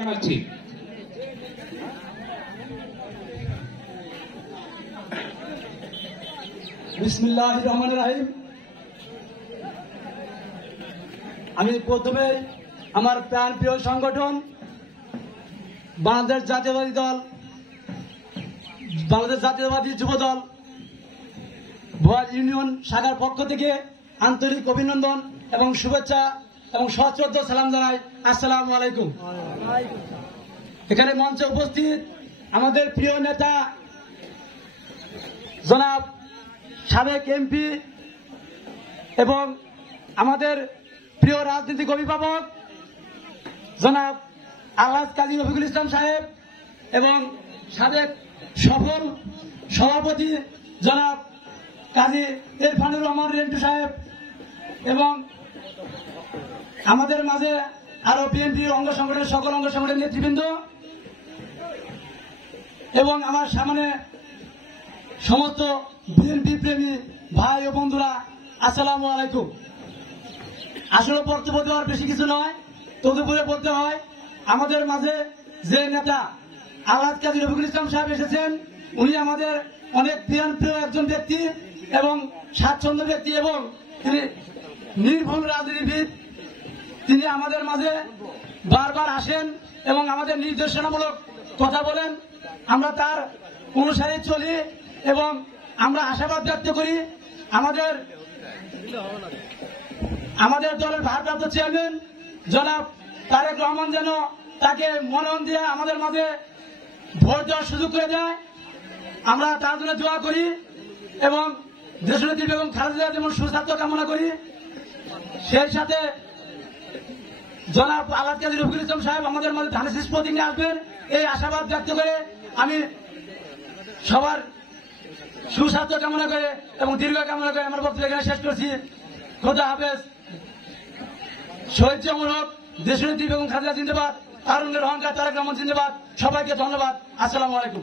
জানাচ্ছি। বিসমিল্লাহির রহমানির রহিম। আমি প্রথমে আমার প্রাণপ্রিয় সংগঠন বাংলাদেশ জাতীয়তাবাদী যুব দল ভোয়াল ইউনিয়ন শাখার পক্ষ থেকে আন্তরিক অভিনন্দন এবং শুভেচ্ছা এবং সশ্রদ্ধ সালাম জানাই। আসসালামু আলাইকুম। এখানে মঞ্চে উপস্থিত আমাদের প্রিয় নেতা জনাব সাবেক এমপি এবং আমাদের প্রিয় রাজনৈতিক অভিভাবক জনাব আলহাজ কাজী রফিকুল ইসলাম সাহেব এবং সাবেক সফল সভাপতি জনাব কাজী ইরফানুর রহমান রেন্টু সাহেব এবং আমাদের মাঝে আরো বিএনপির অঙ্গ সংগঠনের সকল অঙ্গ সংগঠনের নেতৃবৃন্দ এবং আমার সামনে সমস্ত বিএনপি প্রেমী ভাই ও বন্ধুরা, আসসালামু আলাইকুম। আসলে বক্তব্য দেওয়ার বেশি কিছু নয়, তদুপরি বলতে হয় আমাদের মাঝে যে নেতা আলহাজ কাজী রফিকুল ইসলাম সাহেব এসেছেন, উনি আমাদের অনেক প্রিয় একজন ব্যক্তি এবং স্বাচ্ছন্দ্য ব্যক্তি এবং তিনি নির্ভুল রাজনীতিবিদ। তিনি আমাদের মাঝে বারবার আসেন এবং আমাদের নির্দেশনামূলক কথা বলেন, আমরা তার অনুসারে চলি এবং আমরা আশাবাদ ব্যক্ত করি আমাদের দলের ভারপ্রাপ্ত চেয়ারম্যান জনাব তারেক রহমান যেন তাকে মনোনয়ন দিয়ে আমাদের মাঝে ভোট দেওয়ার সুযোগ করে দেয়। আমরা তার জন্য দোয়া করি এবং দেশনেত্রী বেগম খালেদা যেমন সুস্বাস্থ্য কামনা করি। সেই সাথে জনাব আলহাজ কাজী রফিকুল ইসলাম সাহেব আমাদের মাঝে ধানের শীষ প্রতীক নিয়ে আসবেন, এই আশাবাদ ব্যক্ত করে আমি সবার সুস্বাস্থ্য কামনা করে এবং দীর্ঘ কামনা করে আমার বক্তব্য এখানে শেষ করছি। খোদা হাফেজ। শহীদ জিয়াউল হক, দেশনেত্রী বেগম খালেদা জিন্দাবাদ, তারুণ্যের অহংকার তারেক রহমান জিন্দাবাদ। সবাইকে ধন্যবাদ। আসসালামু আলাইকুম।